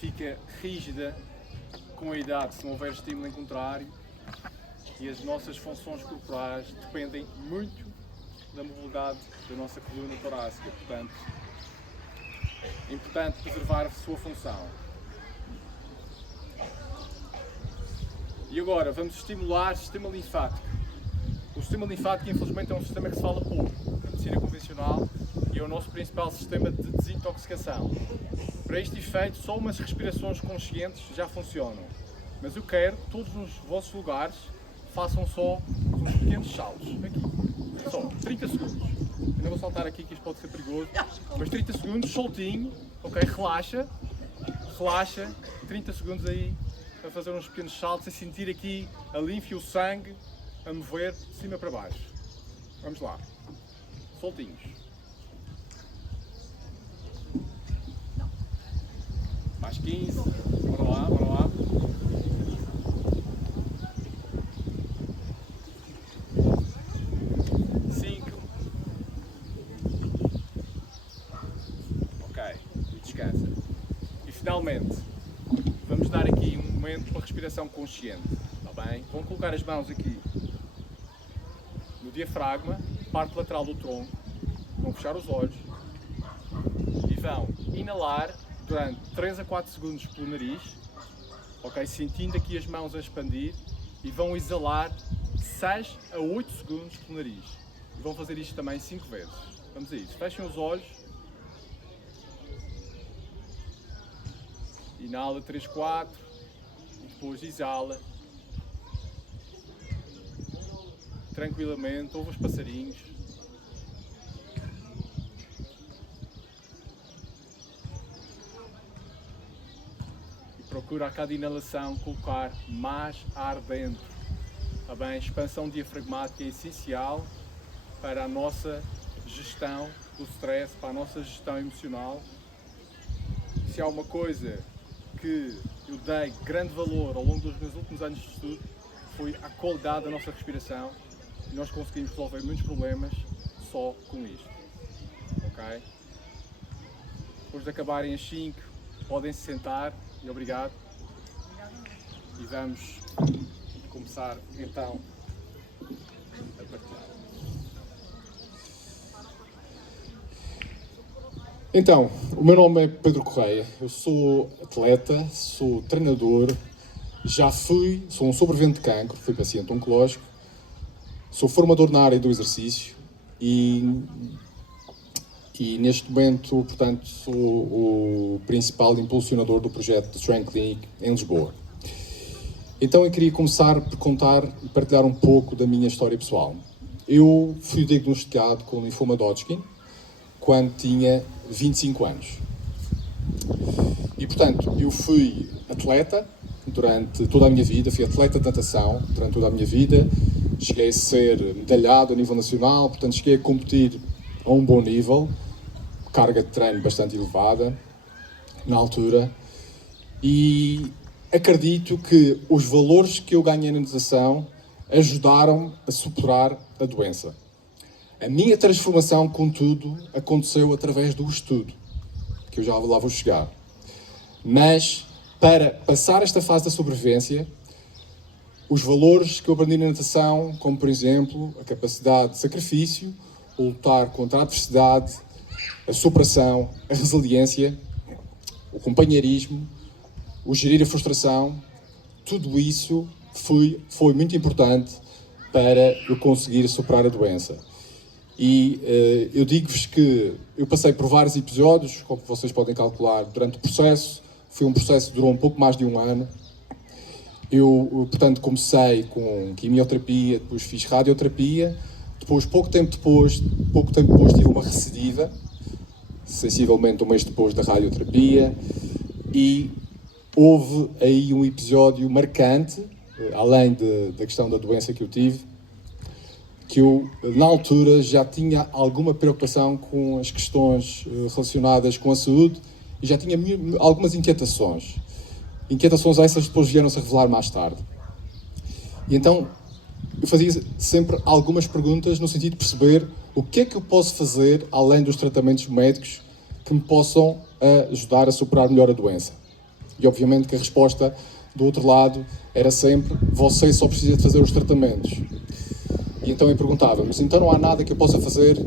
fica rígida com a idade se não houver estímulo em contrário, e as nossas funções corporais dependem muito da mobilidade da nossa coluna torácica. Portanto, é importante preservar a sua função. E agora vamos estimular o sistema linfático. O sistema linfático, infelizmente, é um sistema que se fala pouco na medicina convencional e é o nosso principal sistema de desintoxicação. Para este efeito, só umas respirações conscientes já funcionam. Mas eu quero que todos nos vossos lugares façam só uns pequenos saltos. Aqui. Só 30 segundos. Eu não vou saltar aqui que isto pode ser perigoso. Mas 30 segundos, soltinho. Ok? Relaxa. Relaxa. 30 segundos aí a fazer uns pequenos saltos, a sentir aqui a linfa e o sangue a mover de cima para baixo. Vamos lá. Soltinhos. Mais 15. Bora lá, bora lá. Ok. E descansa. E finalmente, vamos dar aqui um momento de uma respiração consciente. Está bem? Vão colocar as mãos aqui no diafragma, parte lateral do tronco. Vão fechar os olhos e vão inalar durante 3 a 4 segundos pelo nariz, ok? Sentindo aqui as mãos a expandir, e vão exalar 6 a 8 segundos pelo nariz. E vão fazer isto também 5 vezes. Vamos a isso. Fechem os olhos. Inala 3, 4 e depois exala. Tranquilamente, ouve os passarinhos. Procura a cada inalação colocar mais ar dentro. Tá bem? Expansão diafragmática é essencial para a nossa gestão do stress, para a nossa gestão emocional. Se há uma coisa que eu dei grande valor ao longo dos meus últimos anos de estudo, foi a qualidade da nossa respiração, e nós conseguimos resolver muitos problemas só com isto. Ok? Depois de acabarem as 5, podem se sentar. E obrigado. E vamos começar então a partilhar. Então, o meu nome é Pedro Correia, eu sou atleta, sou treinador, sou um sobrevivente de cancro, fui paciente oncológico, sou formador na área do exercício e neste momento, portanto, sou o principal impulsionador do projeto Strength Clinic em Lisboa. Então eu queria começar por contar e partilhar um pouco da minha história pessoal. Eu fui diagnosticado com linfoma de Hodgkin quando tinha 25 anos. E, portanto, eu fui atleta durante toda a minha vida, fui atleta de natação durante toda a minha vida, cheguei a ser medalhado a nível nacional, portanto, cheguei a competir a um bom nível, carga de treino bastante elevada na altura, e acredito que os valores que eu ganhei na natação ajudaram a superar a doença. A minha transformação, contudo, aconteceu através do estudo, que eu já lá vou chegar. Mas, para passar esta fase da sobrevivência, os valores que eu aprendi na natação, como por exemplo a capacidade de sacrifício, o lutar contra a adversidade, a superação, a resiliência, o companheirismo, o gerir a frustração, tudo isso foi muito importante para eu conseguir superar a doença. E eu digo-vos que eu passei por vários episódios, como vocês podem calcular, durante o processo. Foi um processo que durou um pouco mais de um ano. Eu, portanto, comecei com quimioterapia, depois fiz radioterapia, depois, pouco tempo depois, tive uma recidiva, sensivelmente um mês depois da radioterapia, e houve aí um episódio marcante, além da questão da doença que eu tive, que eu, na altura, já tinha alguma preocupação com as questões relacionadas com a saúde e já tinha algumas inquietações. Inquietações essas depois vieram-se a revelar mais tarde. E então, eu fazia sempre algumas perguntas no sentido de perceber o que é que eu posso fazer, além dos tratamentos médicos, que me possam ajudar a superar melhor a doença. E obviamente que a resposta do outro lado era sempre: você só precisa de fazer os tratamentos. E então eu perguntava: mas então não há nada que eu possa fazer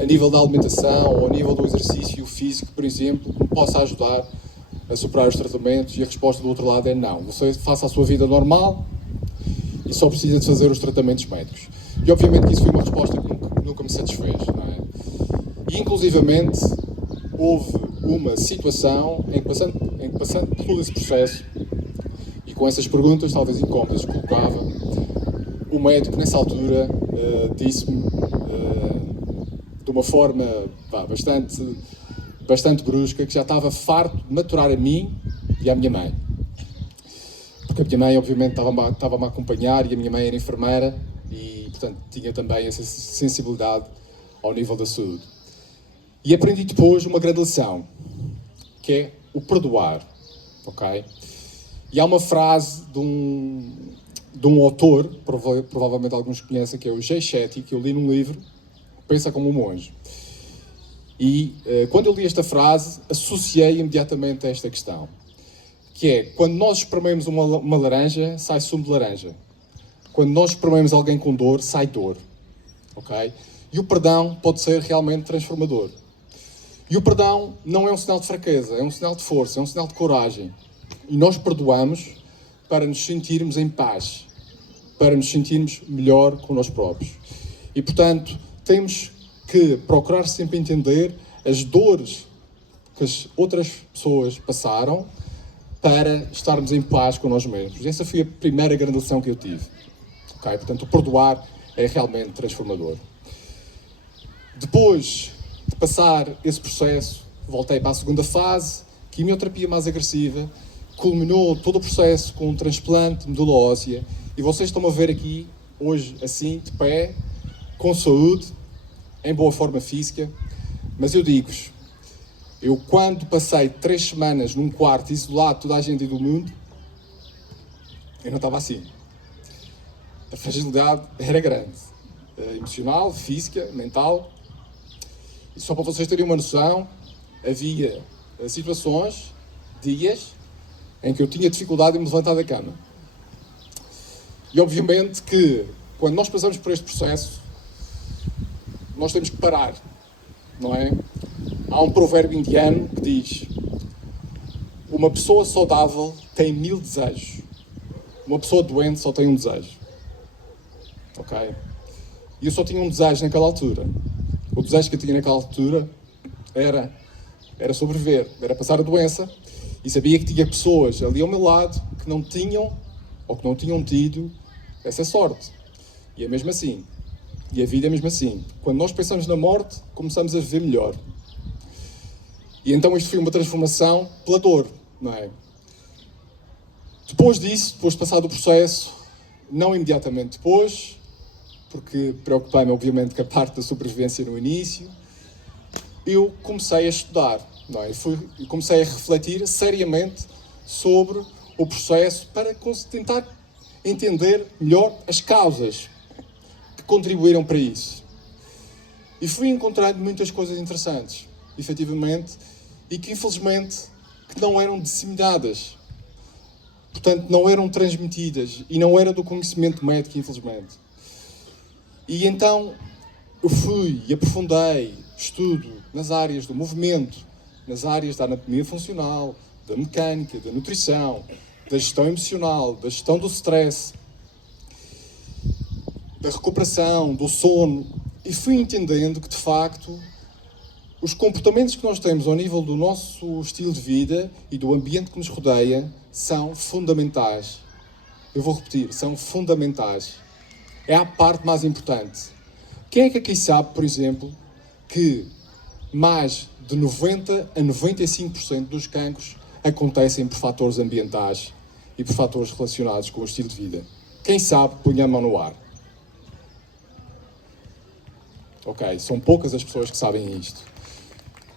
a nível da alimentação ou a nível do exercício físico, por exemplo, que me possa ajudar a superar os tratamentos? E a resposta do outro lado é: não, você faça a sua vida normal e só precisa de fazer os tratamentos médicos. E obviamente que isso foi uma resposta que nunca me satisfez, não é? E inclusivamente houve uma situação em que passando por todo esse processo e com essas perguntas talvez incómodas que colocava, o médico nessa altura disse-me de uma forma bastante brusca que já estava farto de maturar a mim e à minha mãe. Porque a minha mãe obviamente estava-me a acompanhar e a minha mãe era enfermeira e portanto tinha também essa sensibilidade ao nível da saúde. E aprendi depois uma grande lição, que é o perdoar, ok? E há uma frase de um autor, provavelmente alguns conhecem, que é o Jay Shetty, que eu li num livro, Pensa como um Monge. E quando eu li esta frase, associei imediatamente a esta questão, que é: quando nós esprememos uma laranja, sai sumo de laranja. Quando nós esprememos alguém com dor, sai dor, ok? E o perdão pode ser realmente transformador. E o perdão não é um sinal de fraqueza, é um sinal de força, é um sinal de coragem. E nós perdoamos para nos sentirmos em paz, para nos sentirmos melhor com nós próprios. E, portanto, temos que procurar sempre entender as dores que as outras pessoas passaram para estarmos em paz com nós mesmos. Essa foi a primeira grande lição que eu tive. Okay? Portanto, o perdoar é realmente transformador. Depois de passar esse processo, voltei para a segunda fase, quimioterapia mais agressiva, culminou todo o processo com um transplante de medula óssea, e vocês estão a ver aqui, hoje, assim, de pé, com saúde, em boa forma física, mas eu digo-vos, eu quando passei 3 semanas num quarto isolado de toda a gente do mundo, eu não estava assim. A fragilidade era grande, emocional, física, mental. E só para vocês terem uma noção, havia situações, dias, em que eu tinha dificuldade em me levantar da cama. E obviamente que, quando nós passamos por este processo, nós temos que parar, não é? Há um provérbio indiano que diz: uma pessoa saudável tem 1000 desejos, uma pessoa doente só tem um desejo. Ok? E eu só tinha um desejo naquela altura. O desejo que eu tinha naquela altura era sobreviver, era passar a doença, e sabia que tinha pessoas ali ao meu lado que não tinham, ou que não tinham tido, essa sorte. E é mesmo assim. E a vida é mesmo assim. Quando nós pensamos na morte, começamos a viver melhor. E então isto foi uma transformação pela dor, não é? Depois disso, depois de passar do processo, não imediatamente depois, porque preocupei-me obviamente com a parte da sobrevivência no início, eu comecei a estudar, não é? Comecei a refletir seriamente sobre o processo para tentar entender melhor as causas que contribuíram para isso. E fui encontrando muitas coisas interessantes, efetivamente, e que infelizmente que não eram disseminadas. Portanto, não eram transmitidas e não era do conhecimento médico, infelizmente. E então eu fui e aprofundei estudo nas áreas do movimento, nas áreas da anatomia funcional, da mecânica, da nutrição, da gestão emocional, da gestão do stress, da recuperação, do sono, e fui entendendo que, de facto, os comportamentos que nós temos ao nível do nosso estilo de vida e do ambiente que nos rodeia são fundamentais. Eu vou repetir, são fundamentais. É a parte mais importante. Quem é que aqui sabe, por exemplo, que mais de 90 a 95% dos cancros acontecem por fatores ambientais e por fatores relacionados com o estilo de vida? Quem sabe, ponha a mão no ar. Ok, são poucas as pessoas que sabem isto.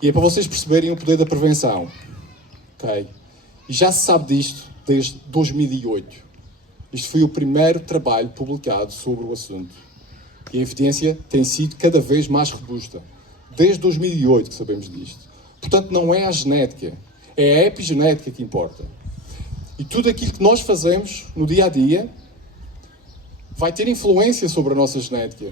E é para vocês perceberem o poder da prevenção. Ok? E já se sabe disto desde 2008. Isto foi o primeiro trabalho publicado sobre o assunto. E a evidência tem sido cada vez mais robusta. Desde 2008 que sabemos disto. Portanto, não é a genética, É a epigenética que importa. E tudo aquilo que nós fazemos no dia a dia vai ter influência sobre a nossa genética.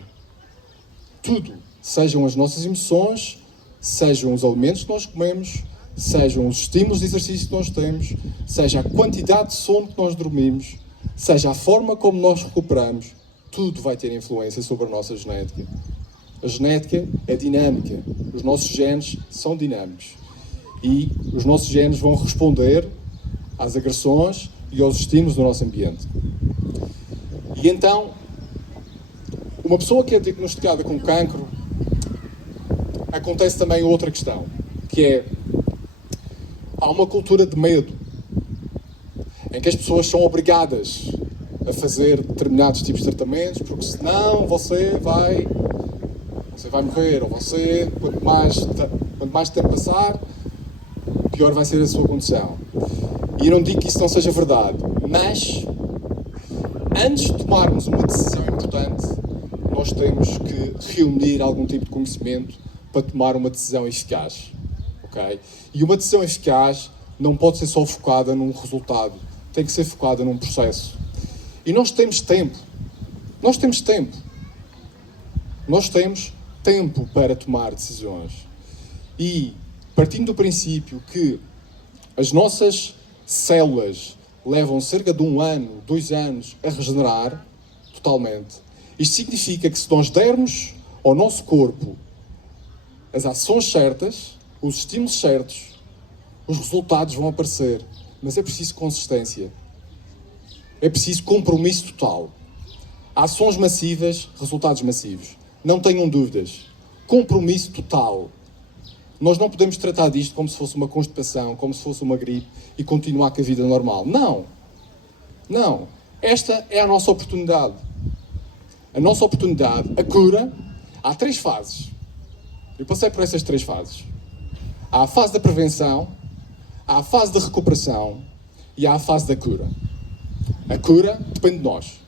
Tudo. Sejam as nossas emoções, sejam os alimentos que nós comemos, sejam os estímulos de exercício que nós temos, seja a quantidade de sono que nós dormimos, seja a forma como nós recuperamos, tudo vai ter influência sobre a nossa genética. A genética é dinâmica. Os nossos genes são dinâmicos. E os nossos genes vão responder às agressões e aos estímulos do nosso ambiente. E então, uma pessoa que é diagnosticada com cancro, acontece também outra questão, que é, há uma cultura de medo, em que as pessoas são obrigadas a fazer determinados tipos de tratamentos, porque senão você vai morrer, ou quanto mais tempo passar, pior vai ser a sua condição. E eu não digo que isso não seja verdade, mas antes de tomarmos uma decisão importante, nós temos que reunir algum tipo de conhecimento para tomar uma decisão eficaz. Okay? E uma decisão eficaz não pode ser só focada num resultado, tem que ser focada num processo. E nós temos tempo. Nós temos tempo. Nós temos tempo para tomar decisões. E, partindo do princípio que as nossas células levam cerca de 1 ano, 2 anos a regenerar totalmente, isto significa que se nós dermos ao nosso corpo as ações certas, os estímulos certos, os resultados vão aparecer. Mas é preciso consistência. É preciso compromisso total. Ações massivas, resultados massivos. Não tenham dúvidas. Compromisso total. Nós não podemos tratar disto como se fosse uma constipação, como se fosse uma gripe e continuar com a vida normal. Não. Não. Esta é a nossa oportunidade. A nossa oportunidade, a cura, há 3 fases. Eu passei por essas 3 fases. Há a fase da prevenção, há a fase da recuperação e há a fase da cura. A cura depende de nós.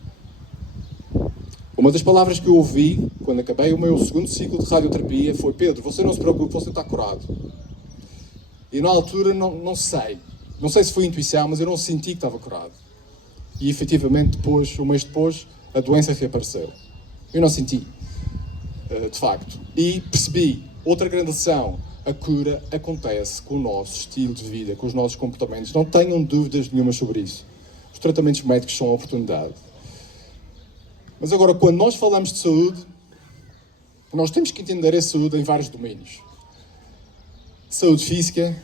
Uma das palavras que eu ouvi quando acabei o meu 2º ciclo de radioterapia foi: Pedro, você não se preocupe, você está curado. E na altura não sei. Não sei se foi intuição, mas eu não senti que estava curado. E efetivamente depois, um mês depois, a doença reapareceu. Eu não senti, de facto. E percebi, outra grande lição, a cura acontece com o nosso estilo de vida, com os nossos comportamentos. Não tenham dúvidas nenhuma sobre isso. Os tratamentos médicos são uma oportunidade. Mas agora, quando nós falamos de saúde, nós temos que entender a saúde em vários domínios. Saúde física,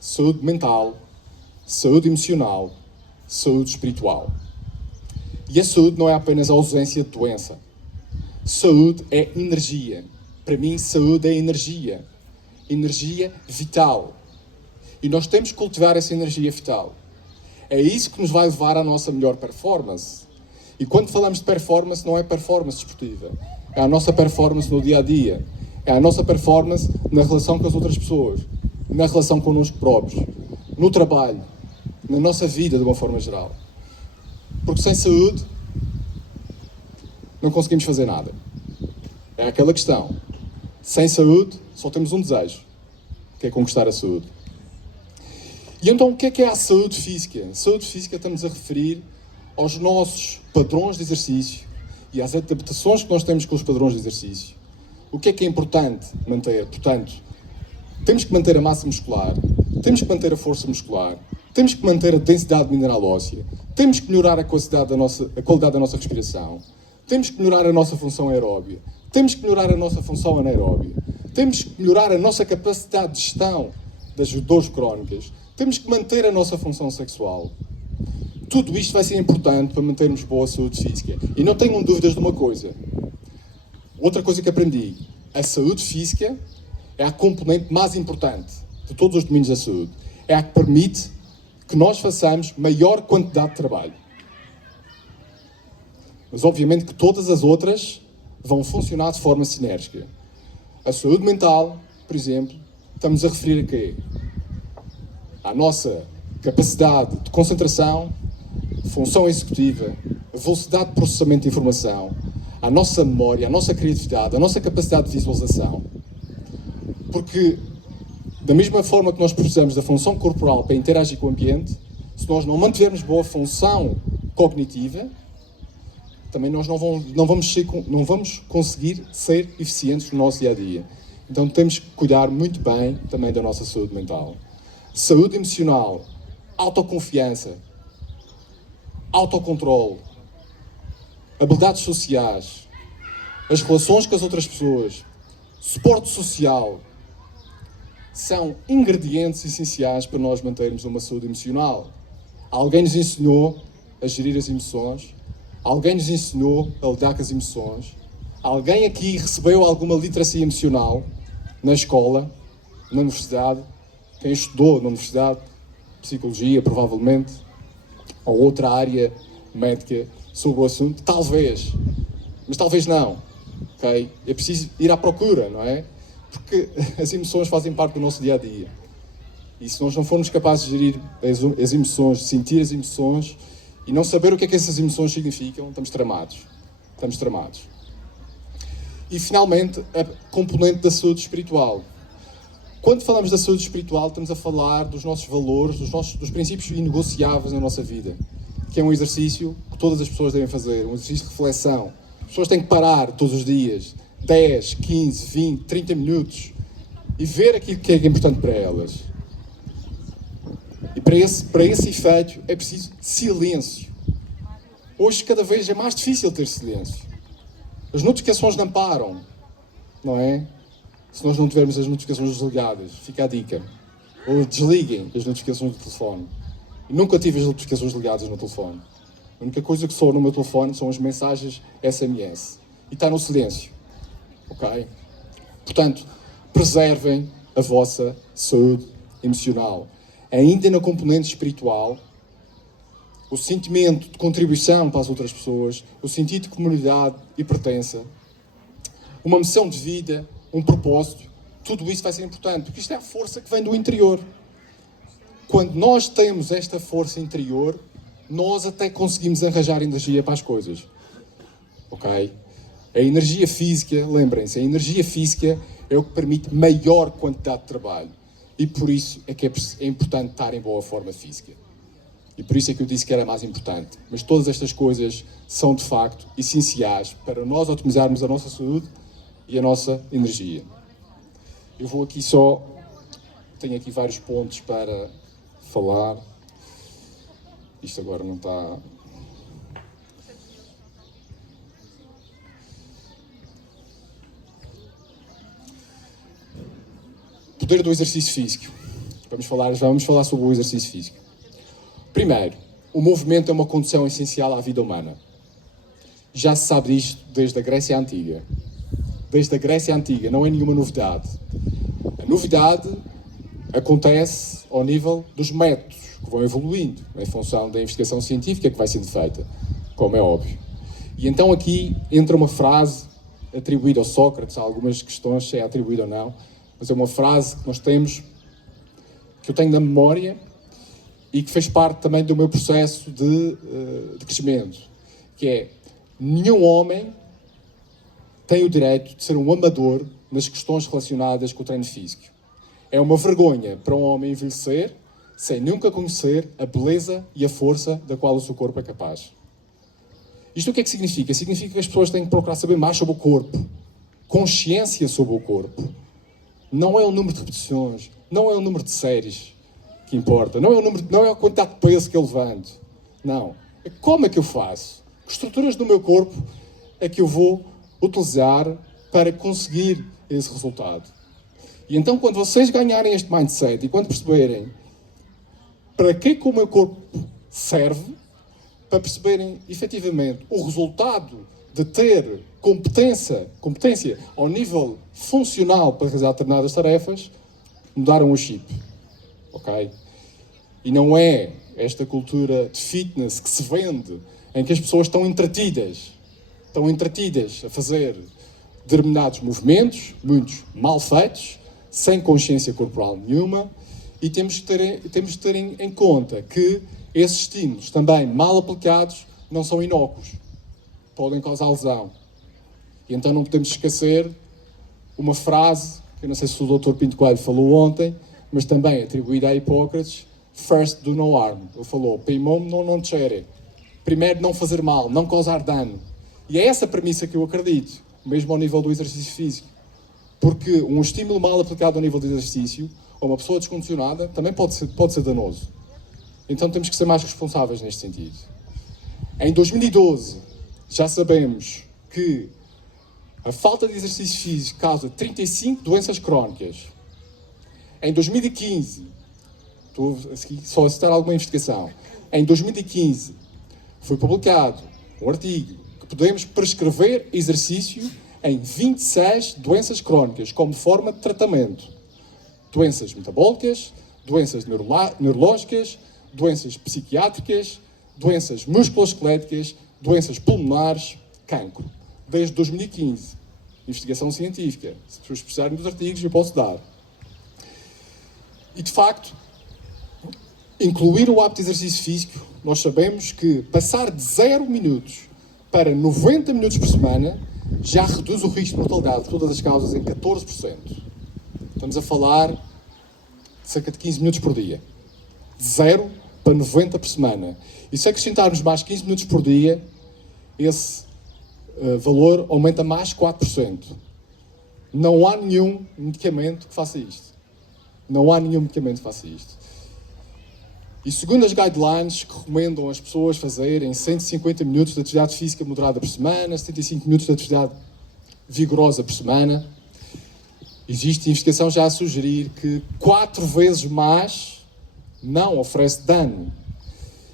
saúde mental, saúde emocional, saúde espiritual. E a saúde não é apenas a ausência de doença. Saúde é energia. Para mim, saúde é energia. Energia vital. E nós temos que cultivar essa energia vital. É isso que nos vai levar à nossa melhor performance. E quando falamos de performance, não é performance desportiva. É a nossa performance no dia-a-dia. É a nossa performance na relação com as outras pessoas. Na relação connosco próprios. No trabalho. Na nossa vida, de uma forma geral. Porque sem saúde, não conseguimos fazer nada. É aquela questão. Sem saúde, só temos um desejo. Que é conquistar a saúde. E então, o que é a saúde física? Saúde física estamos a referir aos nossos padrões de exercício e às adaptações que nós temos com os padrões de exercício. O que é importante manter? Portanto, temos que manter a massa muscular, temos que manter a força muscular, temos que manter a densidade mineral óssea, temos que melhorar a qualidade da nossa respiração, temos que melhorar a nossa função aeróbia, temos que melhorar a nossa função anaeróbia, temos que melhorar a nossa capacidade de gestão das dores crónicas, temos que manter a nossa função sexual. Tudo isto vai ser importante para mantermos boa saúde física. E não tenham dúvidas de uma coisa. Outra coisa que aprendi. A saúde física é a componente mais importante de todos os domínios da saúde. É a que permite que nós façamos maior quantidade de trabalho. Mas obviamente que todas as outras vão funcionar de forma sinérgica. A saúde mental, por exemplo, estamos a referir a quê? À nossa capacidade de concentração, função executiva, a velocidade de processamento de informação, a nossa memória, a nossa criatividade, a nossa capacidade de visualização. Porque Da mesma forma que nós precisamos da função corporal para interagir com o ambiente, se nós não mantivermos boa função cognitiva, também nós não vamos conseguir ser eficientes no nosso dia-a-dia. Então temos que cuidar muito bem também da nossa saúde mental. Saúde emocional, autoconfiança, autocontrole, habilidades sociais, as relações com as outras pessoas, suporte social, são ingredientes essenciais para nós mantermos uma saúde emocional. Alguém nos ensinou a gerir as emoções, alguém nos ensinou a lidar com as emoções, alguém aqui recebeu alguma literacia emocional na escola, na universidade, quem estudou na universidade, psicologia provavelmente, ou outra área médica sobre o assunto, talvez, mas talvez não, ok? É preciso ir à procura, não é? Porque as emoções fazem parte do nosso dia-a-dia. E se nós não formos capazes de gerir as emoções, de sentir as emoções e não saber o que é que essas emoções significam, estamos tramados. Estamos tramados. E finalmente, a componente da saúde espiritual. Quando falamos da saúde espiritual, estamos a falar dos nossos valores, dos princípios inegociáveis na nossa vida, que é um exercício que todas as pessoas devem fazer, um exercício de reflexão. As pessoas têm que parar todos os dias, 10, 15, 20, 30 minutos, e ver aquilo que é importante para elas. E para esse efeito é preciso silêncio. Hoje cada vez é mais difícil ter silêncio. As notificações não param, não é? Se nós não tivermos as notificações desligadas, fica a dica. Ou desliguem as notificações do telefone. Eu nunca tive as notificações ligadas no telefone. A única coisa que soa no meu telefone são as mensagens SMS. E está no silêncio. Ok? Portanto, preservem a vossa saúde emocional. Ainda na componente espiritual, o sentimento de contribuição para as outras pessoas, o sentido de comunidade e pertença, uma missão de vida, um propósito, tudo isso vai ser importante, porque isto é a força que vem do interior. Quando nós temos esta força interior, nós até conseguimos arranjar energia para as coisas. Ok? A energia física, lembrem-se, a energia física é o que permite maior quantidade de trabalho. E por isso é que é importante estar em boa forma física. E por isso é que eu disse que era mais importante. Mas todas estas coisas são, de facto, essenciais para nós otimizarmos a nossa saúde e a nossa energia. Eu vou aqui só... Tenho aqui vários pontos para falar. Isto agora não está... Poder do exercício físico. Vamos falar sobre o exercício físico. Primeiro, o movimento é uma condição essencial à vida humana. Já se sabe disto desde a Grécia Antiga. Desde a Grécia Antiga, não é nenhuma novidade. A novidade acontece ao nível dos métodos que vão evoluindo, em função da investigação científica que vai sendo feita, como é óbvio. E então aqui entra uma frase atribuída ao Sócrates, há algumas questões se é atribuída ou não, mas é uma frase que nós temos, que eu tenho na memória e que fez parte também do meu processo de crescimento, que é: nenhum homem tem o direito de ser um amador nas questões relacionadas com o treino físico. É uma vergonha para um homem envelhecer sem nunca conhecer a beleza e a força da qual o seu corpo é capaz. Isto o que é que significa? Significa que as pessoas têm que procurar saber mais sobre o corpo, consciência sobre o corpo. Não é o número de repetições, não é o número de séries que importa, não é a quantidade de peso que eu levanto. Não. É como é que eu faço? Que estruturas do meu corpo é que eu vou utilizar para conseguir esse resultado? E então, quando vocês ganharem este mindset e quando perceberem para que o meu corpo serve, para perceberem efetivamente o resultado de ter competência ao nível funcional para realizar determinadas tarefas, mudaram o chip. Ok? E não é esta cultura de fitness que se vende, em que as pessoas estão entretidas a fazer determinados movimentos, muitos mal feitos, sem consciência corporal nenhuma, e temos de ter em conta que esses estímulos, também mal aplicados, não são inócuos, podem causar lesão. E então não podemos esquecer uma frase, que eu não sei se o Dr. Pinto Coelho falou ontem, mas também atribuída a Hipócrates, first do no harm. Ele falou, primum non nocere. Primeiro, não fazer mal, não causar dano. E é essa premissa que eu acredito, mesmo ao nível do exercício físico. Porque um estímulo mal aplicado ao nível do exercício, a uma pessoa descondicionada, também pode ser danoso. Então temos que ser mais responsáveis neste sentido. Em 2012, já sabemos que a falta de exercício físico causa 35 doenças crónicas. Em 2015, estou só a citar alguma investigação, em 2015 foi publicado um artigo que podemos prescrever exercício em 26 doenças crónicas como forma de tratamento. Doenças metabólicas, doenças neurológicas, doenças psiquiátricas, doenças musculoesqueléticas, doenças pulmonares, cancro. Desde 2015. Investigação científica. Se as pessoas precisarem dos artigos, eu posso dar. E, de facto, incluir o hábito de exercício físico, nós sabemos que passar de 0 minutos para 90 minutos por semana já reduz o risco de mortalidade de todas as causas em 14%. Estamos a falar de cerca de 15 minutos por dia. De 0 para 90 por semana. E se acrescentarmos mais 15 minutos por dia, esse valor aumenta mais 4%. Não há nenhum medicamento que faça isto. Não há nenhum medicamento que faça isto. E segundo as guidelines que recomendam as pessoas fazerem 150 minutos de atividade física moderada por semana, 75 minutos de atividade vigorosa por semana, existe investigação já a sugerir que 4 vezes mais não oferece dano.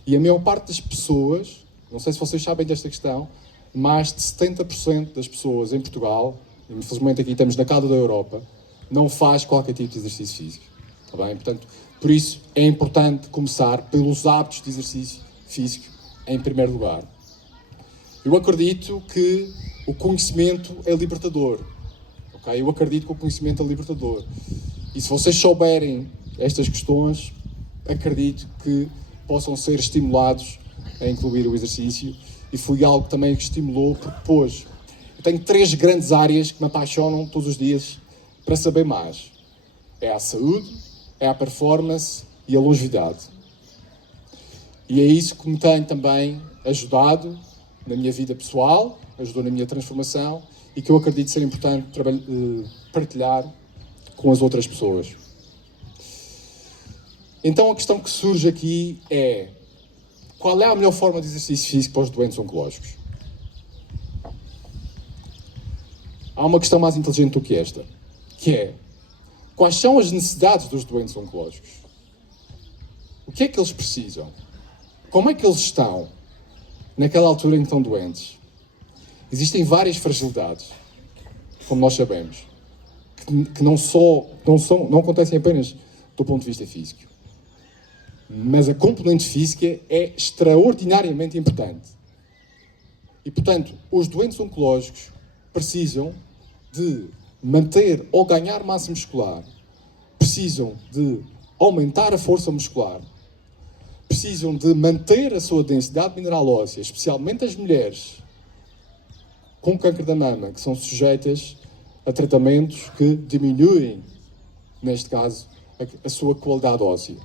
E a maior parte das pessoas, não sei se vocês sabem desta questão, mais de 70% das pessoas em Portugal, infelizmente aqui estamos na cauda da Europa, não faz qualquer tipo de exercício físico. Está bem? Portanto, por isso é importante começar pelos hábitos de exercício físico em primeiro lugar. Eu acredito que o conhecimento é libertador. Okay? Eu acredito que o conhecimento é libertador. E se vocês souberem estas questões, acredito que possam ser estimulados a incluir o exercício. E foi algo também que estimulou, porque depois eu tenho 3 grandes áreas que me apaixonam todos os dias para saber mais. É a saúde, é a performance e a longevidade. E é isso que me tem também ajudado na minha vida pessoal, ajudou na minha transformação e que eu acredito ser importante partilhar com as outras pessoas. Então a questão que surge aqui é: qual é a melhor forma de exercício físico para os doentes oncológicos? Há uma questão mais inteligente do que esta, que é: quais são as necessidades dos doentes oncológicos? O que é que eles precisam? Como é que eles estão naquela altura em que estão doentes? Existem várias fragilidades, como nós sabemos, que não acontecem apenas do ponto de vista físico. Mas a componente física é extraordinariamente importante. E, portanto, os doentes oncológicos precisam de manter ou ganhar massa muscular, precisam de aumentar a força muscular, precisam de manter a sua densidade mineral óssea, especialmente as mulheres com câncer da mama, que são sujeitas a tratamentos que diminuem, neste caso, a sua qualidade óssea.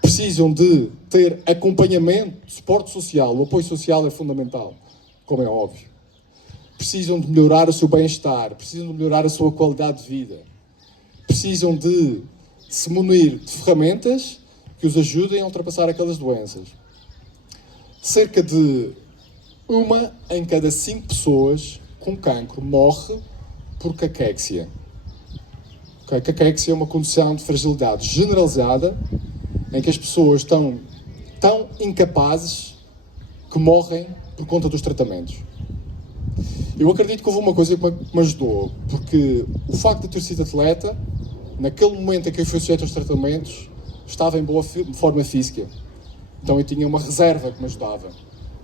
Precisam de ter acompanhamento, suporte social, o apoio social é fundamental, como é óbvio. Precisam de melhorar o seu bem-estar, precisam de melhorar a sua qualidade de vida. Precisam de se munir de ferramentas que os ajudem a ultrapassar aquelas doenças. Cerca de 1 em cada 5 pessoas com cancro morre por caquexia. Caquexia é uma condição de fragilidade generalizada em que as pessoas estão tão incapazes que morrem por conta dos tratamentos. Eu acredito que houve uma coisa que me ajudou, porque o facto de ter sido atleta, naquele momento em que eu fui sujeito aos tratamentos, estava em boa forma física. Então eu tinha uma reserva que me ajudava,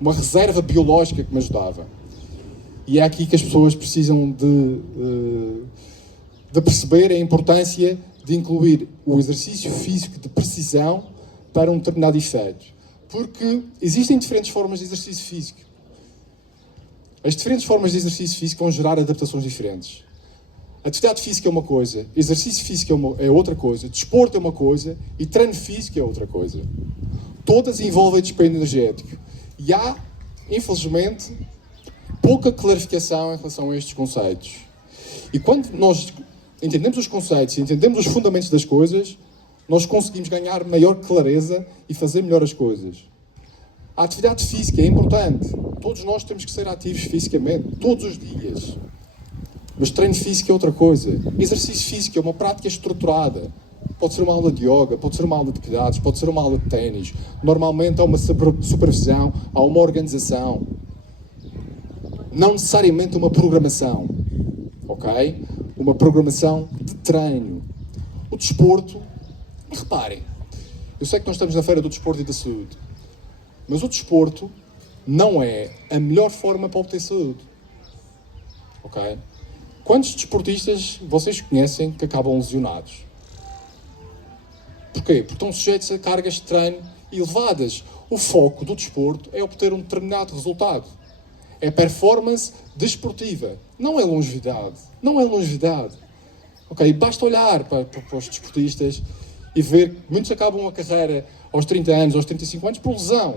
uma reserva biológica que me ajudava. E é aqui que as pessoas precisam de perceber a importância de incluir o exercício físico de precisão para um determinado efeito. Porque existem diferentes formas de exercício físico. As diferentes formas de exercício físico vão gerar adaptações diferentes. Atividade física é uma coisa, exercício físico é outra coisa, desporto é uma coisa e treino físico é outra coisa. Todas envolvem dispêndio energético. E há, infelizmente, pouca clarificação em relação a estes conceitos. E quando nós entendemos os conceitos e entendemos os fundamentos das coisas, nós conseguimos ganhar maior clareza e fazer melhor as coisas. A atividade física é importante. Todos nós temos que ser ativos fisicamente, todos os dias. Mas treino físico é outra coisa. Exercício físico é uma prática estruturada. Pode ser uma aula de yoga, pode ser uma aula de pilates, pode ser uma aula de ténis. Normalmente há uma supervisão, há uma organização. Não necessariamente uma programação. Ok? Uma programação de treino. O desporto, reparem, eu sei que nós estamos na Feira do Desporto e da Saúde, mas o desporto não é a melhor forma para obter saúde. Ok? Quantos desportistas vocês conhecem que acabam lesionados? Porquê? Porque estão sujeitos a cargas de treino elevadas. O foco do desporto é obter um determinado resultado. É performance desportiva. Não é longevidade. Não é longevidade. Ok? Basta olhar para os desportistas e ver que muitos acabam a carreira aos 30 anos, aos 35 anos, por lesão.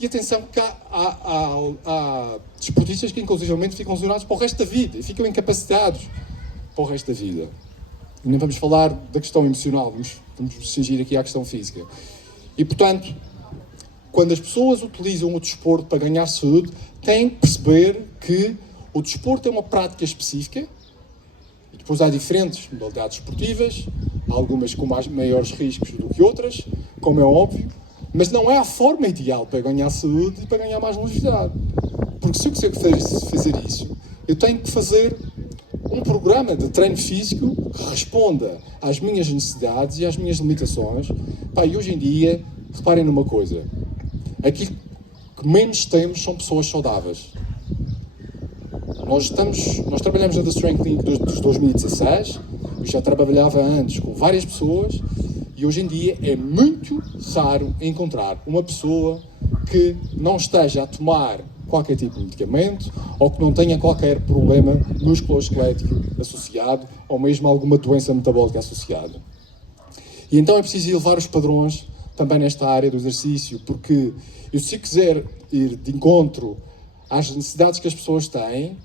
E atenção que há desportistas que inclusivamente ficam lesionados para o resto da vida e ficam incapacitados para o resto da vida. E não vamos falar da questão emocional, vamos cingir aqui à questão física. E, portanto, quando as pessoas utilizam o desporto para ganhar saúde, têm que perceber que o desporto é uma prática específica, e depois há diferentes modalidades esportivas, algumas com maiores riscos do que outras, como é óbvio, mas não é a forma ideal para ganhar saúde e para ganhar mais longevidade. Porque se eu quiser fazer isso, eu tenho que fazer um programa de treino físico que responda às minhas necessidades e às minhas limitações. E hoje em dia, reparem numa coisa, aquilo que menos temos são pessoas saudáveis. Nós trabalhamos na The Strengthening desde 2016, eu já trabalhava antes com várias pessoas, e hoje em dia é muito raro encontrar uma pessoa que não esteja a tomar qualquer tipo de medicamento ou que não tenha qualquer problema musculoesquelético associado ou mesmo alguma doença metabólica associada. E então é preciso elevar os padrões também nesta área do exercício, porque eu, se quiser ir de encontro às necessidades que as pessoas têm,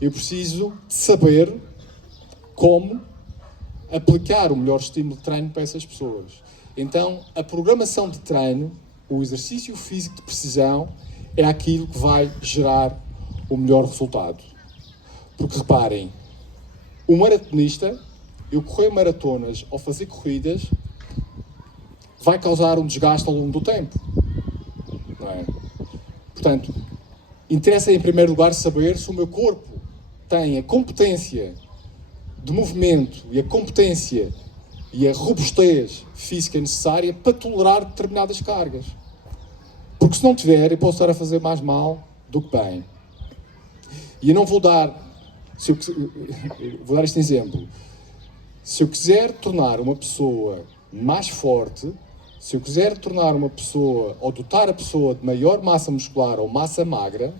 eu preciso de saber como aplicar o melhor estímulo de treino para essas pessoas. Então, a programação de treino, o exercício físico de precisão, é aquilo que vai gerar o melhor resultado. Porque, reparem, o maratonista, eu correr maratonas ou fazer corridas, vai causar um desgaste ao longo do tempo. Não é? Portanto, interessa em primeiro lugar saber se o meu corpo tem a competência de movimento e a competência e a robustez física necessária para tolerar determinadas cargas. Porque se não tiver, eu posso estar a fazer mais mal do que bem. E eu não vou dar, vou dar este exemplo. Se eu quiser tornar uma pessoa mais forte, se eu quiser tornar uma pessoa, ou dotar a pessoa de maior massa muscular ou massa magra,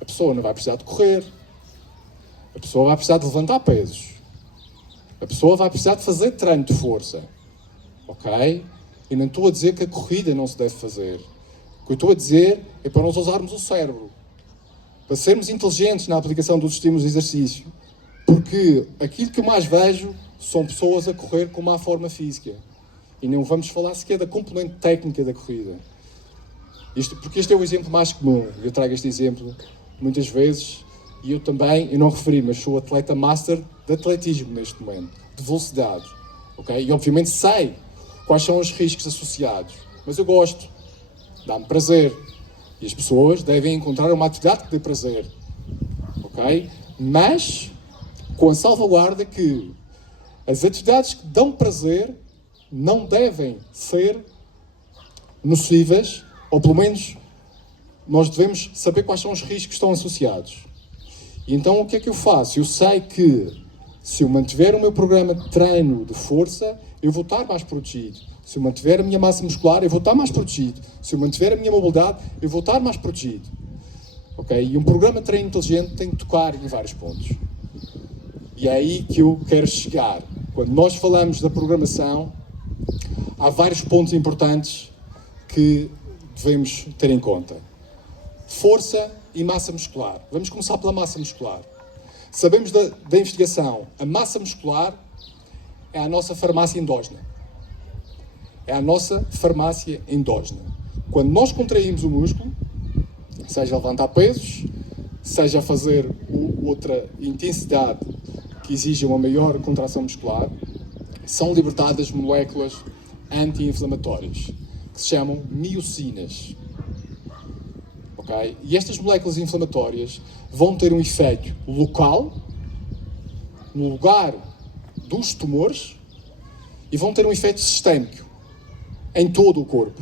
a pessoa não vai precisar de correr. A pessoa vai precisar de levantar pesos. A pessoa vai precisar de fazer treino de força. Ok? E não estou a dizer que a corrida não se deve fazer. O que eu estou a dizer é para nós usarmos o cérebro. Para sermos inteligentes na aplicação dos estímulos de exercício. Porque aquilo que eu mais vejo são pessoas a correr com má forma física. E não vamos falar sequer da componente técnica da corrida. Porque este é o exemplo mais comum. Eu trago este exemplo muitas vezes. E eu também, eu não referi, mas sou atleta master de atletismo neste momento, de velocidade, ok? E obviamente sei quais são os riscos associados, mas eu gosto, dá-me prazer. E as pessoas devem encontrar uma atividade que dê prazer, ok? Mas com a salvaguarda que as atividades que dão prazer não devem ser nocivas, ou pelo menos nós devemos saber quais são os riscos que estão associados. E então o que é que eu faço? Eu sei que se eu mantiver o meu programa de treino de força, eu vou estar mais protegido. Se eu mantiver a minha massa muscular, eu vou estar mais protegido. Se eu mantiver a minha mobilidade, eu vou estar mais protegido. Ok? E um programa de treino inteligente tem que tocar em vários pontos. E é aí que eu quero chegar. Quando nós falamos da programação, há vários pontos importantes que devemos ter em conta. Força e massa muscular. Vamos começar pela massa muscular. Sabemos da investigação, a massa muscular é a nossa farmácia endógena. É a nossa farmácia endógena. Quando nós contraímos o músculo, seja a levantar pesos, seja a fazer outra intensidade que exige uma maior contração muscular, são libertadas moléculas anti-inflamatórias, que se chamam miocinas. Okay? E estas moléculas inflamatórias vão ter um efeito local, no lugar dos tumores, e vão ter um efeito sistémico, em todo o corpo.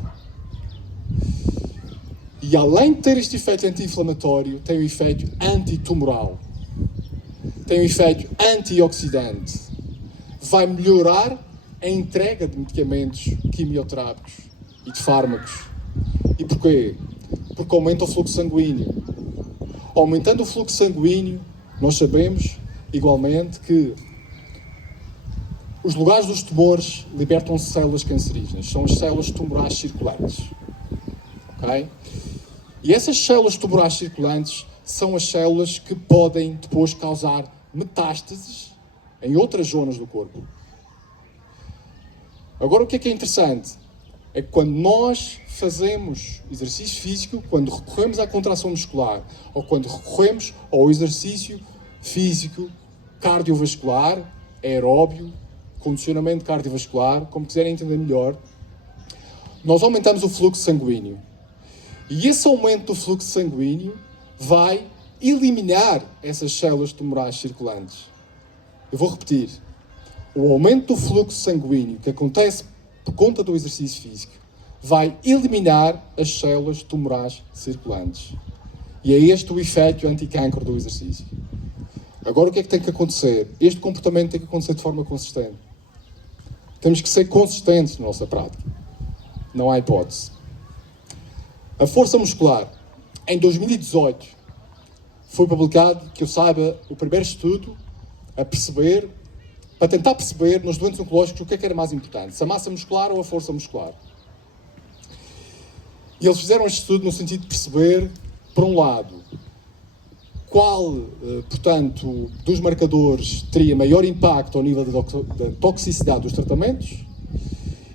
E além de ter este efeito anti-inflamatório, tem um efeito antitumoral, tem um efeito antioxidante, vai melhorar a entrega de medicamentos quimioterápicos e de fármacos. E porquê? Porque aumenta o fluxo sanguíneo. Aumentando o fluxo sanguíneo, nós sabemos, igualmente, que os lugares dos tumores libertam células cancerígenas. São as células tumorais circulantes. Okay? E essas células tumorais circulantes são as células que podem depois causar metástases em outras zonas do corpo. Agora, o que é interessante? É que quando nós fazemos exercício físico, quando recorremos à contração muscular, ou quando recorremos ao exercício físico cardiovascular, aeróbio, condicionamento cardiovascular, como quiserem entender melhor, nós aumentamos o fluxo sanguíneo. E esse aumento do fluxo sanguíneo vai eliminar essas células tumorais circulantes. Eu vou repetir. O aumento do fluxo sanguíneo que acontece por conta do exercício físico vai eliminar as células tumorais circulantes. E é este o efeito anticâncero do exercício. Agora, o que é que tem que acontecer? Este comportamento tem que acontecer de forma consistente. Temos que ser consistentes na nossa prática. Não há hipótese. A força muscular. Em 2018, foi publicado, que eu saiba, o primeiro estudo para tentar perceber nos doentes oncológicos o que é que era mais importante, se a massa muscular ou a força muscular. E eles fizeram este estudo no sentido de perceber, por um lado, qual, portanto, dos marcadores teria maior impacto ao nível da toxicidade dos tratamentos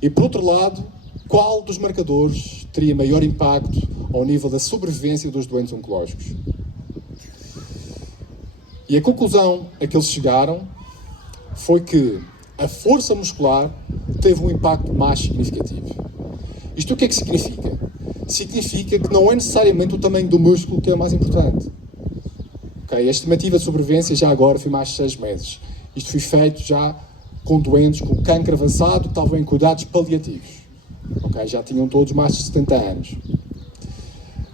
e, por outro lado, qual dos marcadores teria maior impacto ao nível da sobrevivência dos doentes oncológicos. E a conclusão a que eles chegaram foi que a força muscular teve um impacto mais significativo. Isto o que é que significa? Significa que não é necessariamente o tamanho do músculo que é o mais importante. Okay? A estimativa de sobrevivência já agora foi mais de 6 meses. Isto foi feito já com doentes com cancro avançado que estavam em cuidados paliativos. Okay? Já tinham todos mais de 70 anos.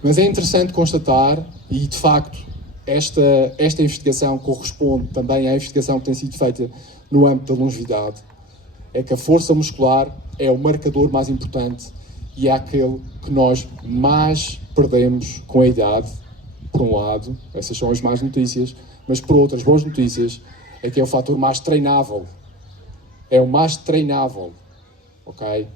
Mas é interessante constatar, e de facto esta investigação corresponde também à investigação que tem sido feita no âmbito da longevidade, é que a força muscular é o marcador mais importante e é aquele que nós mais perdemos com a idade, por um lado, essas são as más notícias, mas por outras boas notícias, é que é o fator mais treinável. É o mais treinável, ok?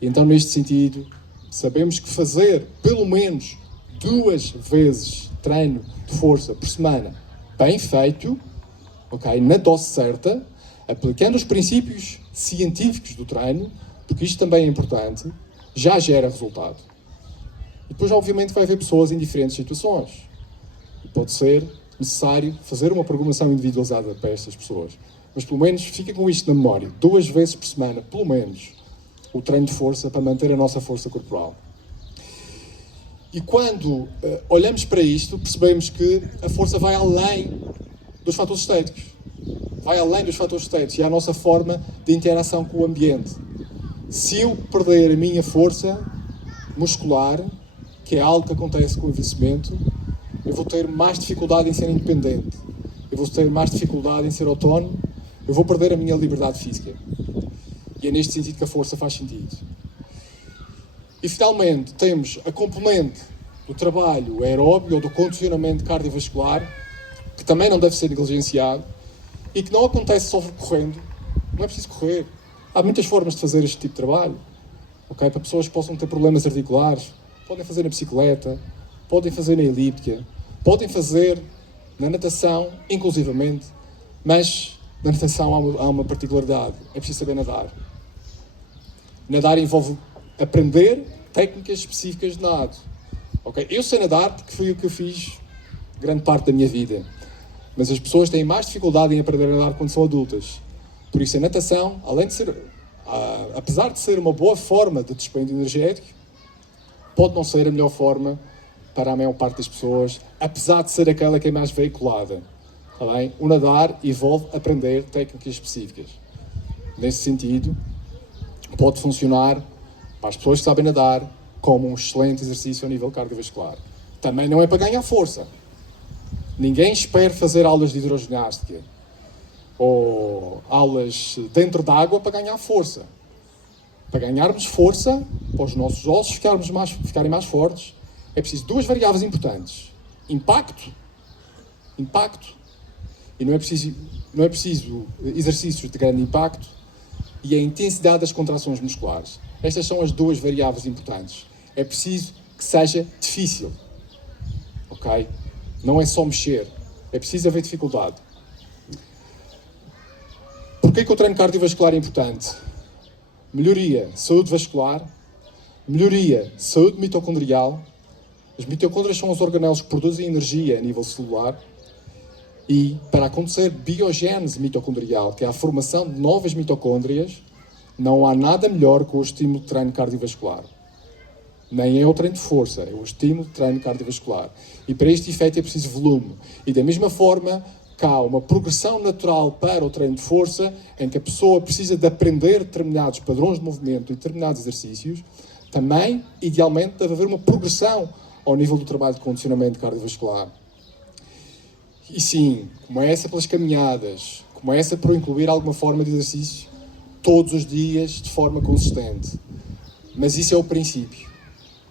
Então, neste sentido, sabemos que fazer pelo menos 2 vezes treino de força por semana, bem feito, ok, na dose certa, aplicando os princípios científicos do treino, porque isto também é importante, já gera resultado. E depois, obviamente, vai haver pessoas em diferentes situações. E pode ser necessário fazer uma programação individualizada para estas pessoas. Mas, pelo menos, fica com isto na memória. 2 vezes por semana, pelo menos, o treino de força para manter a nossa força corporal. E quando olhamos para isto, percebemos que a força vai além dos fatores estéticos. Vai além dos fatores estéticos e é a nossa forma de interação com o ambiente. Se eu perder a minha força muscular, que é algo que acontece com o envelhecimento, eu vou ter mais dificuldade em ser independente. Eu vou ter mais dificuldade em ser autónomo. Eu vou perder a minha liberdade física. E é neste sentido que a força faz sentido. E, finalmente, temos a componente do trabalho aeróbio ou do condicionamento cardiovascular, que também não deve ser negligenciado, e que não acontece só correndo. Não é preciso correr. Há muitas formas de fazer este tipo de trabalho, okay? Para pessoas que possam ter problemas articulares. Podem fazer na bicicleta, podem fazer na elíptica, podem fazer na natação, inclusivamente, mas na natação há uma particularidade, é preciso saber nadar. Nadar envolve aprender técnicas específicas de nado. Okay? Eu sei nadar porque foi o que eu fiz grande parte da minha vida, mas as pessoas têm mais dificuldade em aprender a nadar quando são adultas. Por isso a natação, além de ser, apesar de ser uma boa forma de dispêndio energético, pode não ser a melhor forma para a maior parte das pessoas, apesar de ser aquela que é mais veiculada. Está bem? O nadar envolve aprender técnicas específicas. Nesse sentido, pode funcionar para as pessoas que sabem nadar como um excelente exercício a nível cardiovascular. Também não é para ganhar força. Ninguém espera fazer aulas de hidroginástica ou aulas dentro d'água para ganhar força. Para ganharmos força, para os nossos ossos ficarem mais fortes, é preciso duas variáveis importantes. Impacto. E não é preciso exercícios de grande impacto e a intensidade das contrações musculares. Estas são as duas variáveis importantes. É preciso que seja difícil. Ok? Não é só mexer. É preciso haver dificuldade. Porquê que o treino cardiovascular é importante? Melhoria, saúde vascular, melhoria, saúde mitocondrial. As mitocôndrias são os organelos que produzem energia a nível celular e para acontecer biogênese mitocondrial, que é a formação de novas mitocôndrias, não há nada melhor que o estímulo de treino cardiovascular. Nem é o treino de força, é o estímulo de treino cardiovascular. E para este efeito é preciso volume. E da mesma forma, há uma progressão natural para o treino de força, em que a pessoa precisa de aprender determinados padrões de movimento e determinados exercícios, também, idealmente, deve haver uma progressão ao nível do trabalho de condicionamento cardiovascular. E sim, começa pelas caminhadas, começa por incluir alguma forma de exercício todos os dias, de forma consistente. Mas isso é o princípio.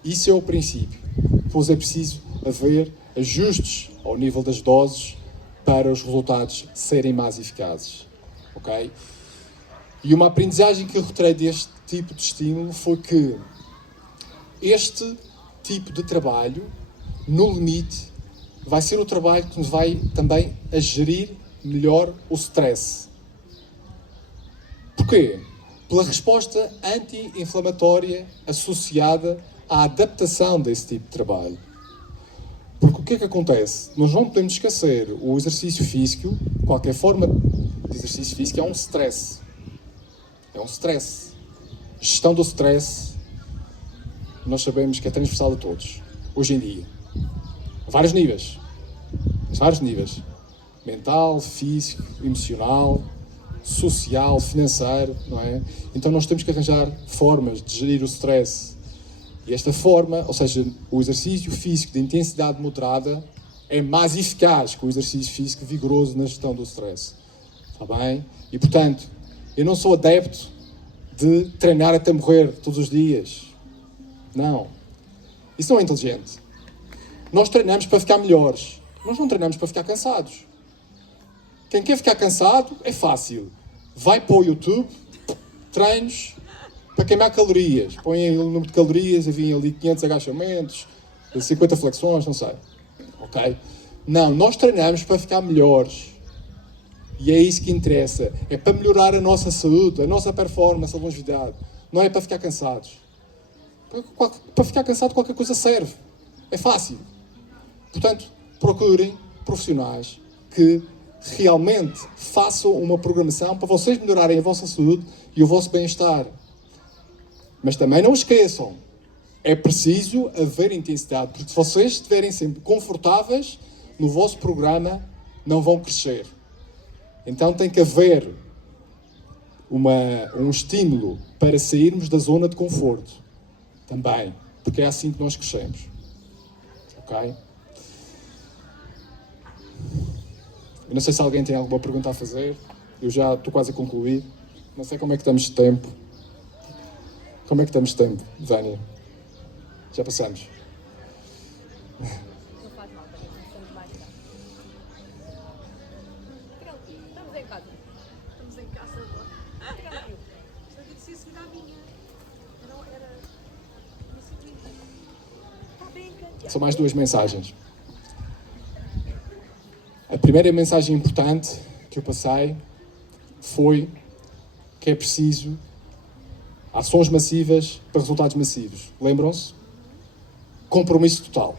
Isso é o princípio. Depois é preciso haver ajustes ao nível das doses para os resultados serem mais eficazes. Ok? E uma aprendizagem que eu retirei deste tipo de estímulo foi que este tipo de trabalho, no limite, vai ser o trabalho que nos vai também a gerir melhor o stress. Porquê? Pela resposta anti-inflamatória associada à adaptação desse tipo de trabalho. Porque o que é que acontece? Nós não podemos esquecer, o exercício físico, qualquer forma de exercício físico é um stress. É um stress. Gestão do stress, nós sabemos que é transversal a todos, hoje em dia. A vários níveis. Vários níveis. Mental, físico, emocional, social, financeiro, não é? Então nós temos que arranjar formas de gerir o stress. E esta forma, ou seja, o exercício físico de intensidade moderada é mais eficaz que o exercício físico vigoroso na gestão do stress. Está bem? E portanto, eu não sou adepto de treinar até morrer todos os dias. Não. Isso não é inteligente. Nós treinamos para ficar melhores. Nós não treinamos para ficar cansados. Quem quer ficar cansado é fácil. Vai para o YouTube, treinos para queimar calorias. Põe o número de calorias, havia ali 500 agachamentos, 50 flexões, não sei. Ok? Não, nós treinamos para ficar melhores. E é isso que interessa. É para melhorar a nossa saúde, a nossa performance, a longevidade. Não é para ficar cansados. Para ficar cansado qualquer coisa serve. É fácil. Portanto, procurem profissionais que realmente façam uma programação para vocês melhorarem a vossa saúde e o vosso bem-estar. Mas também não esqueçam, é preciso haver intensidade, porque se vocês estiverem sempre confortáveis no vosso programa, não vão crescer. Então tem que haver um estímulo para sairmos da zona de conforto. Também, porque é assim que nós crescemos. Ok? Eu não sei se alguém tem alguma pergunta a fazer. Eu já estou quase a concluir. Não sei como é que estamos de tempo. Como é que estamos de tempo, Vânia? Já passamos? Não faz mal, também estamos mais tarde. Tranquilo, estamos em casa. São mais duas mensagens. A primeira mensagem importante que eu passei foi que é preciso ações massivas para resultados massivos. Lembram-se? Compromisso total.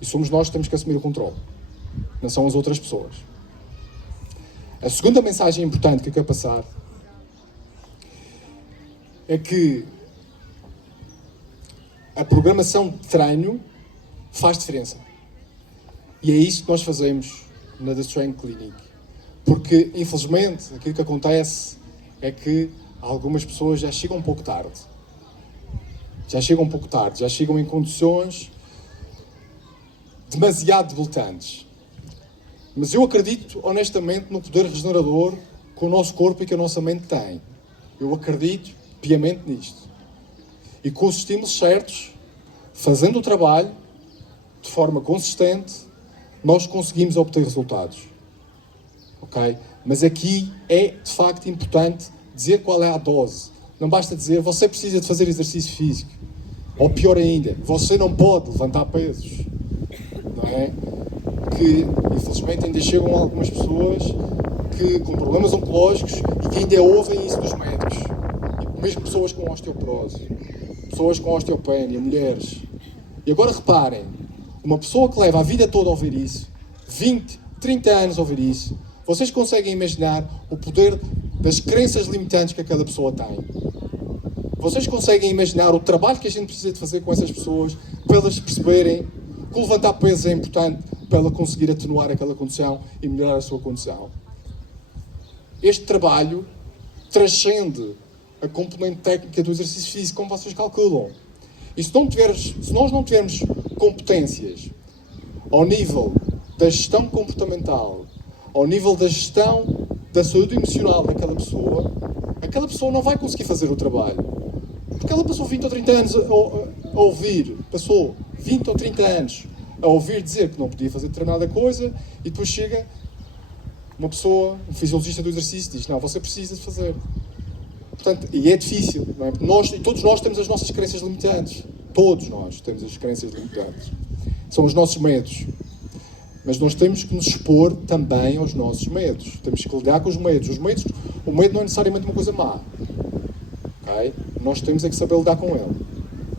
E somos nós que temos que assumir o controle. Não são as outras pessoas. A segunda mensagem importante que eu quero passar é que a programação de treino faz diferença. E é isso que nós fazemos na The Strength Clinic. Porque, infelizmente, aquilo que acontece é que algumas pessoas já chegam um pouco tarde. Já chegam em condições demasiado debilitantes. Mas eu acredito, honestamente, no poder regenerador que o nosso corpo e que a nossa mente tem. Eu acredito piamente nisto. E com os estímulos certos, fazendo o trabalho de forma consistente, nós conseguimos obter resultados. Ok? Mas aqui é, de facto, importante dizer qual é a dose. Não basta dizer, você precisa de fazer exercício físico. Ou pior ainda, você não pode levantar pesos. Não é? Que, infelizmente, ainda chegam algumas pessoas com problemas oncológicos e que ainda ouvem isso dos médicos. E mesmo pessoas com osteoporose, pessoas com osteopenia, mulheres. E agora reparem, uma pessoa que leva a vida toda a ouvir isso, 20, 30 anos a ouvir isso, vocês conseguem imaginar o poder das crenças limitantes que aquela pessoa tem? Vocês conseguem imaginar o trabalho que a gente precisa de fazer com essas pessoas para elas perceberem que levantar peso é importante para ela conseguir atenuar aquela condição e melhorar a sua condição? Este trabalho transcende a componente técnica do exercício físico, como vocês calculam. E se nós não tivermos competências ao nível da gestão comportamental, ao nível da gestão da saúde emocional daquela pessoa não vai conseguir fazer o trabalho. Porque ela passou 20 ou 30 anos a ouvir, passou 20 ou 30 anos a ouvir dizer que não podia fazer determinada coisa e depois chega uma pessoa, um fisiologista do exercício, diz, não, você precisa de fazer. Portanto, e é difícil, não é? Todos nós temos as nossas crenças limitantes. Todos nós temos as crenças limitantes. São os nossos medos. Mas nós temos que nos expor também aos nossos medos. Temos que lidar com os medos. O medo não é necessariamente uma coisa má. Okay? Nós temos é que saber lidar com ele.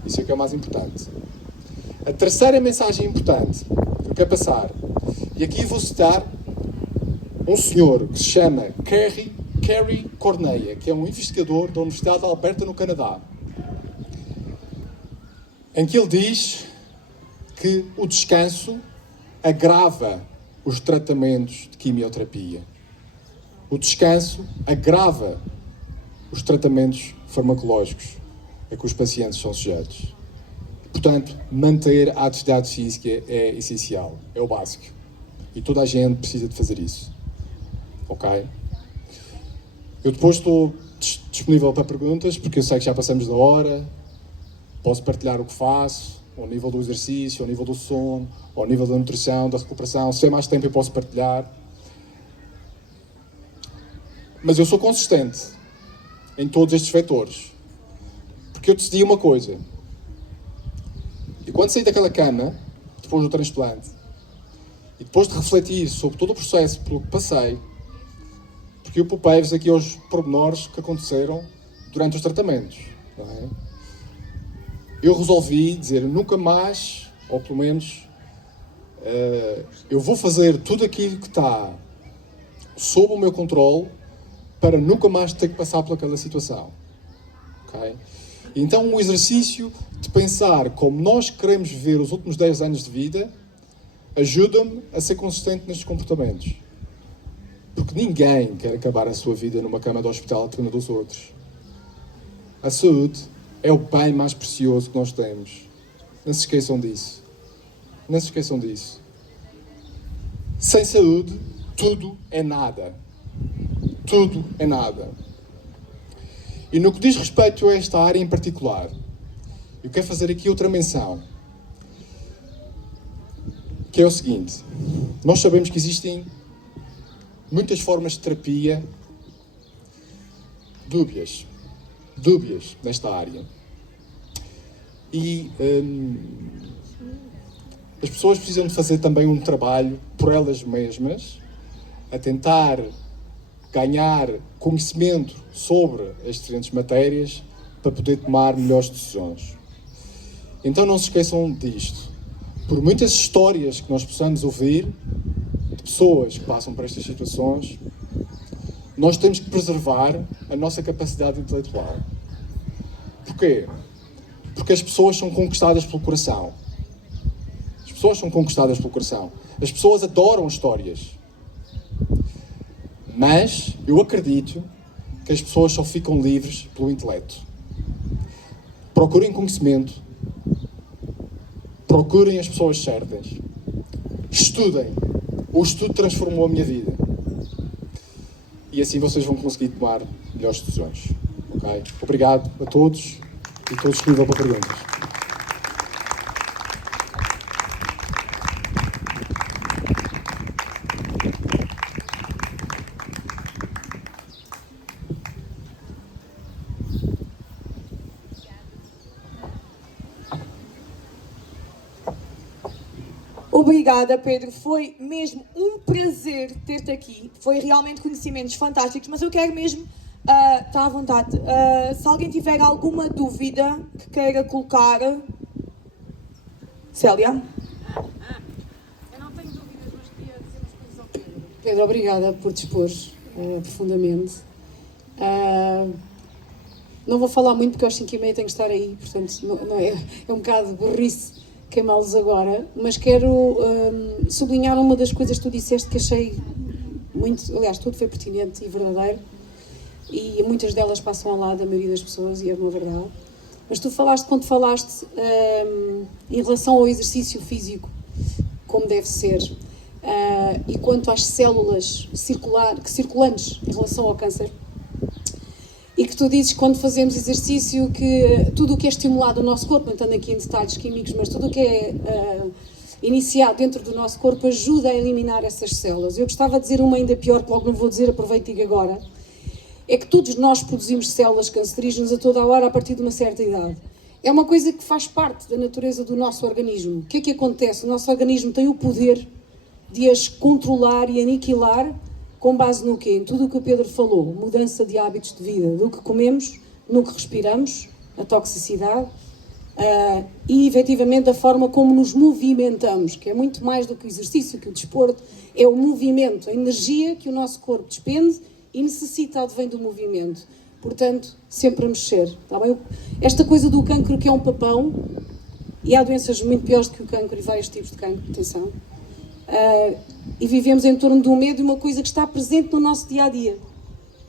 Isso é que é o mais importante. A terceira mensagem importante que eu quero passar, e aqui vou citar um senhor que se chama Carey Corneia, que é um investigador da Universidade de Alberta, no Canadá, em que ele diz que o descanso agrava os tratamentos de quimioterapia. O descanso agrava os tratamentos farmacológicos a que os pacientes são sujeitos. Portanto, manter a atividade física é essencial, é o básico. E toda a gente precisa de fazer isso. Ok? Eu depois estou disponível para perguntas, porque eu sei que já passamos da hora, posso partilhar o que faço, ao nível do exercício, ao nível do sono, ao nível da nutrição, da recuperação. Se tem mais tempo eu posso partilhar. Mas eu sou consistente em todos estes vetores. Porque eu decidi uma coisa. E quando saí daquela cama, depois do transplante, e depois de refletir sobre todo o processo pelo que passei, porque eu poupei-vos aqui aos pormenores que aconteceram durante os tratamentos, não é? Eu resolvi dizer, nunca mais, ou pelo menos, eu vou fazer tudo aquilo que está sob o meu controle para nunca mais ter que passar por aquela situação. Okay? Então o exercício de pensar como nós queremos viver os últimos 10 anos de vida ajuda-me a ser consistente nestes comportamentos. Porque ninguém quer acabar a sua vida numa cama de hospital dependendo dos outros. A saúde é o bem mais precioso que nós temos. Não se esqueçam disso. Não se esqueçam disso. Sem saúde, tudo é nada. Tudo é nada. E no que diz respeito a esta área em particular, eu quero fazer aqui outra menção. Que é o seguinte. Nós sabemos que existem muitas formas de terapia dúbias nesta área. E as pessoas precisam de fazer também um trabalho por elas mesmas, a tentar ganhar conhecimento sobre as diferentes matérias para poder tomar melhores decisões. Então não se esqueçam disto. Por muitas histórias que nós possamos ouvir, de pessoas que passam por estas situações, nós temos que preservar a nossa capacidade intelectual. Porquê? Porque as pessoas são conquistadas pelo coração. As pessoas são conquistadas pelo coração. As pessoas adoram histórias. Mas eu acredito que as pessoas só ficam livres pelo intelecto. Procurem conhecimento. Procurem as pessoas certas. Estudem. O estudo transformou a minha vida. E assim vocês vão conseguir tomar melhores decisões. Okay? Obrigado a todos e estou disponível para perguntas. Obrigada, Pedro. Foi mesmo um prazer ter-te aqui. Foi realmente conhecimentos fantásticos, mas eu quero mesmo, está à vontade, se alguém tiver alguma dúvida que queira colocar... Célia? Eu não tenho dúvidas, mas queria dizer umas coisas ao Pedro. Pedro, obrigada por dispor profundamente. Não vou falar muito porque às 5h30 tenho que estar aí, portanto não é um bocado de burrice queimá-los agora, mas quero sublinhar uma das coisas que tu disseste que achei muito, aliás, tudo foi pertinente e verdadeiro, e muitas delas passam ao lado da maioria das pessoas, e é uma verdade. Mas tu falaste, quando falaste em relação ao exercício físico, como deve ser, e quanto às células circulantes em relação ao câncer, e que tu dizes, quando fazemos exercício, que tudo o que é estimulado no nosso corpo, não estando aqui em detalhes químicos, mas tudo o que é iniciado dentro do nosso corpo ajuda a eliminar essas células. Eu gostava de dizer uma ainda pior, que logo não vou dizer, aproveito e digo agora, é que todos nós produzimos células cancerígenas a toda a hora a partir de uma certa idade. É uma coisa que faz parte da natureza do nosso organismo. O que é que acontece? O nosso organismo tem o poder de as controlar e aniquilar com base no quê? Em tudo o que o Pedro falou, mudança de hábitos de vida, do que comemos, no que respiramos, a toxicidade e, efetivamente, a forma como nos movimentamos, que é muito mais do que o exercício, que o desporto, é o movimento, a energia que o nosso corpo despende e necessita advém do movimento. Portanto, sempre a mexer. Tá bem? Esta coisa do cancro que é um papão, e há doenças muito piores do que o cancro e vários tipos de cancro, atenção, e vivemos em torno do medo, uma coisa que está presente no nosso dia-a-dia.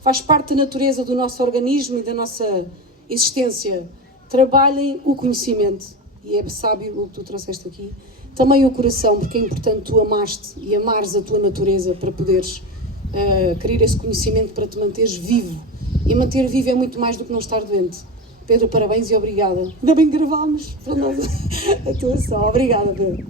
Faz parte da natureza do nosso organismo e da nossa existência. Trabalhem o conhecimento, e é sábio o que tu trouxeste aqui. Também o coração, porque é importante tu amaste e amares a tua natureza para poderes querer esse conhecimento para te manteres vivo. E manter vivo é muito mais do que não estar doente. Pedro, parabéns e obrigada. Ainda bem que gravámos para nós a atuação. Obrigada, Pedro.